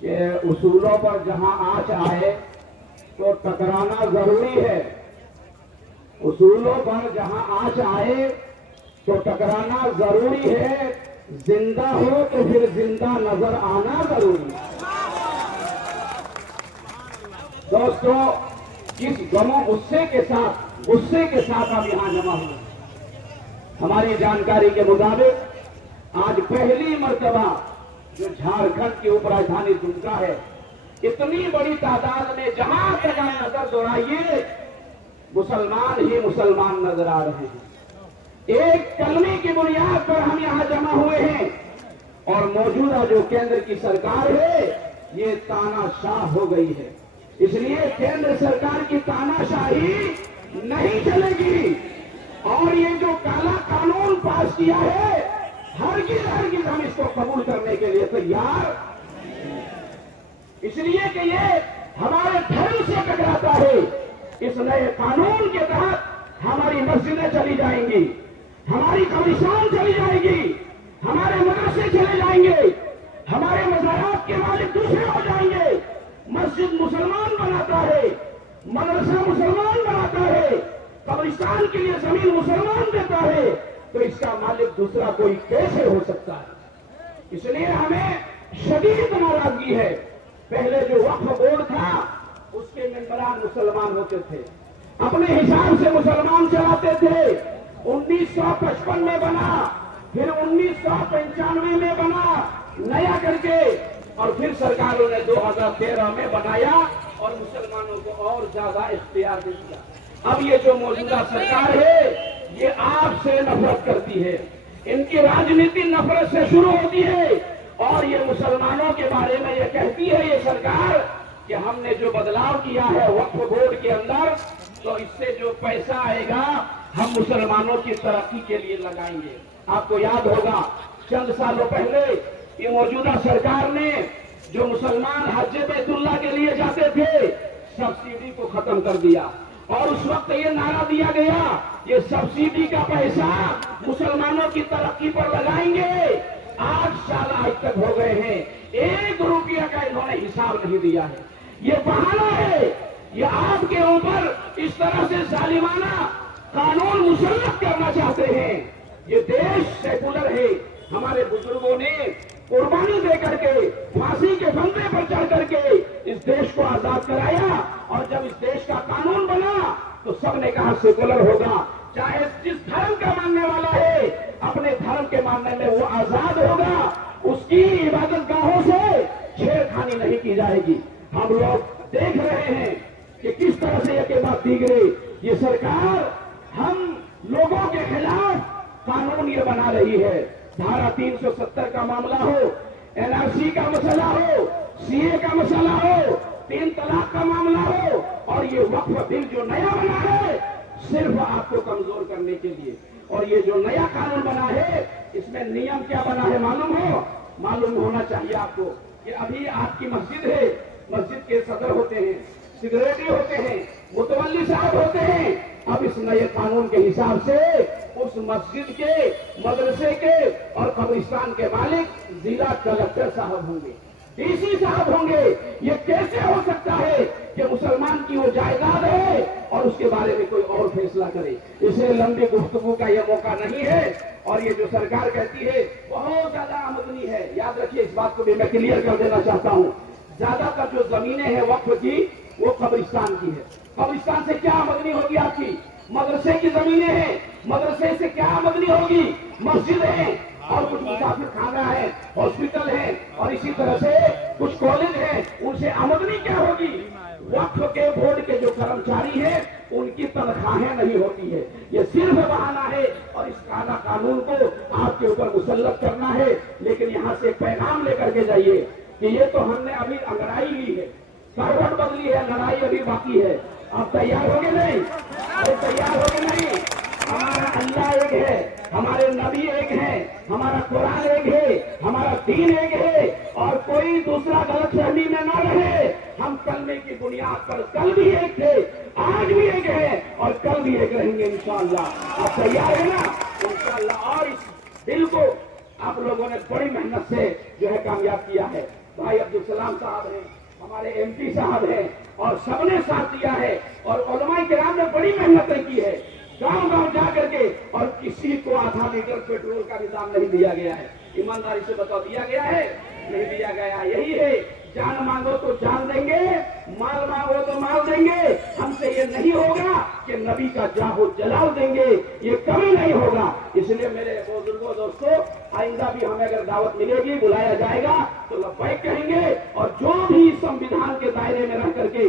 کہ اصولوں پر جہاں آنچ آئے تو ٹکرانا ضروری ہے. اصولوں پر جہاں آنچ آئے تو ٹکرانا ضروری ہے. زندہ ہو تو پھر زندہ نظر آنا ضروری ہے. دوستو، جس غم و غصے کے ساتھ اب یہاں جمع ہوئے، ہماری جانکاری کے مطابق آج پہلی مرتبہ جو جھارکھنڈ کی اپ راجدھانی دمکا ہے، اتنی بڑی تعداد میں جہاں تک نظر دوڑائیے مسلمان ہی مسلمان نظر آ رہے ہیں. ایک کلمے کی بنیاد پر ہم یہاں جمع ہوئے ہیں. اور موجودہ جو کیندر کی سرکار ہے یہ تانا شاہ ہو گئی ہے. اس لیے کیندر سرکار کی تانا شاہی نہیں چلے گی. اور یہ جو کالا قانون پاس کیا ہے ہرگز ہم اس کو قبول کرنے کے لیے تیار. اس لیے کہ یہ ہمارے دھرم سے ٹکراتا ہے. اس نئے قانون کے تحت ہماری مسجدیں چلی جائیں گی، ہماری قبرستان چلی جائے گی، ہمارے مدرسے چلے جائیں گے، ہمارے مزارات کے مالک دوسرے ہو جائیں گے. مسجد مسلمان بناتا ہے، مدرسہ مسلمان بناتا ہے، قبرستان کے لیے زمین مسلمان دیتا ہے، تو اس کا مالک دوسرا کوئی کیسے ہو سکتا ہے؟ اس لیے ہمیں شدید ناراضگی ہے. پہلے جو وقف بورڈ تھا اس کے ممبران مسلمان ہوتے تھے، اپنے حساب سے مسلمان چلاتے تھے. 1955 میں بنا، پھر 1995 میں بنا نیا کر کے، اور پھر سرکاروں نے 2013 میں بنایا اور مسلمانوں کو اور زیادہ اختیار دے دیا. اب یہ جو موجودہ سرکار ہے یہ آپ سے نفرت کرتی ہے. ان کی راجنیتی نفرت سے شروع ہوتی ہے اور یہ مسلمانوں کے بارے میں یہ کہتی ہے یہ سرکار کہ ہم نے جو بدلاؤ کیا ہے وقف بورڈ کے اندر، تو اس سے جو پیسہ آئے گا ہم مسلمانوں کی ترقی کے لیے لگائیں گے. آپ کو یاد ہوگا چند سالوں پہلے یہ موجودہ سرکار نے جو مسلمان حج بیت اللہ کے لیے جاتے تھے سبسڈی کو ختم کر دیا. اور اس وقت یہ نعرہ دیا گیا یہ سبسڈی کا پیسہ مسلمانوں کی ترقی پر لگائیں گے. 8 سال آج تک ہو گئے ہیں، 1 روپیہ کا انہوں نے حساب نہیں دیا ہے. یہ بہانہ ہے. یہ آپ کے اوپر اس طرح سے ظالمانہ قانون مسلط کرنا چاہتے ہیں. یہ دیش سیکولر ہے. ہمارے بزرگوں نے قربانی دے کر کے پھانسی کے پھندے پر چڑھ کر کے اس دیش کو آزاد کرایا، اور جب اس دیش کا قانون بنا تو سب نے کہا سیکولر ہوگا. چاہے جس دھرم کا ماننے والا ہے اپنے دھرم کے ماننے میں وہ آزاد ہوگا. اس کی عبادت گاہوں سے چھیڑ خانی نہیں کی جائے گی. ہم لوگ دیکھ رہے ہیں کہ کس طرح سے یہ بات دی گئی. یہ سرکار ہم لوگوں کے خلاف قانون یہ بنا رہی ہے. دھارا 370 کا معاملہ ہو، NRC کا مسئلہ ہو، CA کا مسئلہ ہو، 3 طلاق کا معاملہ ہو، اور یہ وقف بل جو نیا بنا ہے صرف آپ کو کمزور کرنے کے لیے. اور یہ جو نیا قانون بنا ہے اس میں نیم کیا بنا ہے معلوم ہونا چاہیے آپ کو کہ ابھی آپ کی مسجد ہے، مسجد کے صدر ہوتے ہیں، سیکریٹری ہوتے ہیں، متولی صاحب ہوتے ہیں. اب اس نئے قانون کے حساب سے اس مسجد کے، مدرسے کے اور قبرستان کے مالک ضلع کلکٹر صاحب ہوں گے، DC صاحب ہوں گے. یہ کیسے ہو سکتا ہے کہ مسلمان کی وہ جائیداد ہے اور اس کے بارے میں کوئی اور فیصلہ کرے؟ اسے لمبی گفتگو کا یہ موقع نہیں ہے. اور یہ جو سرکار کہتی ہے بہت زیادہ آمدنی ہے، یاد رکھیے اس بات کو بھی میں کلیئر کر دینا چاہتا ہوں. زیادہ تر جو زمینیں ہیں وقف کی وہ قبرستان کی ہے. قبرستان سے کیا آمدنی ہوگی آپ کی؟ مدرسے کی زمینیں ہیں، مدرسے سے کیا آمدنی ہوگی؟ مسجدیں ہیں اور کچھ مسافر خانہ ہیں، ہاسپٹل ہیں، اور اسی طرح سے کچھ کالج ہیں، ان سے آمدنی کیا ہوگی؟ وقف کے بورڈ کے جو کرمچاری ہیں ان کی تنخواہیں نہیں ہوتی ہے. یہ صرف بہانہ ہے اور اس کالا قانون کو آپ کے اوپر مسلط کرنا ہے. لیکن یہاں سے پیغام لے کر کے جائیے کہ یہ تو ہم نے ابھی انگڑائی لی ہے، کروٹ بدلی ہے، لڑائی ابھی باقی ہے. آپ تیار ہوگے نہیں؟ تیار ہوگے نہیں؟ ہمارا اللہ ایک ہے، ہمارے نبی ایک ہے، ہمارا قرآن ایک ہے، ہمارا دین ایک ہے، اور کوئی دوسرا غلط فہمی میں نہ رہے. ہم کلمے کی بنیاد پر کل بھی ایک تھے، آج بھی ایک ہے اور کل بھی ایک رہیں گے انشاءاللہ. آپ تیار ہیں نا؟ انشاءاللہ. اور اس دل کو آپ لوگوں نے بڑی محنت سے جو ہے کامیاب کیا ہے. بھائی عبدالسلام صاحب ہیں, ہمارے MP صاحب ہیں, اور سب نے ساتھ دیا ہے, اور علماء کرام نے بڑی محنتیں کی ہے گاؤں گاؤں جا کر کے, اور کسی کو آدھا لیٹر پیٹرول کا نظام نہیں دیا گیا ہے. ایمانداری سے بتاؤ, دیا گیا ہے؟ نہیں دیا گیا. یہی ہے, جان مانگو تو جان دیں گے, مال مانگو تو مال دیں گے. ہم سے یہ نہیں ہوگا کہ نبی کا جاہ و جلال دیں گے, یہ کبھی نہیں ہوگا. اس لیے میرے بزرگوں دوستوں, آئندہ بھی ہمیں اگر دعوت ملے گی, بلایا جائے گا تو لبیک کہیں گے, اور جو بھی سنویدھان کے دائرے میں رہ کر کے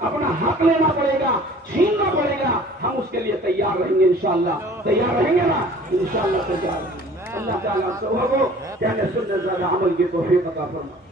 اپنا حق لینا پڑے گا, چھیننا پڑے گا, ہم اس کے لیے تیار رہیں گے انشاءاللہ. تیار رہیں گے نا؟ انشاءاللہ تیار رہیں گے. اللہ تعالیٰ سب کو کہنے سننے زیادہ عمل کی توفیق عطا فرمائے.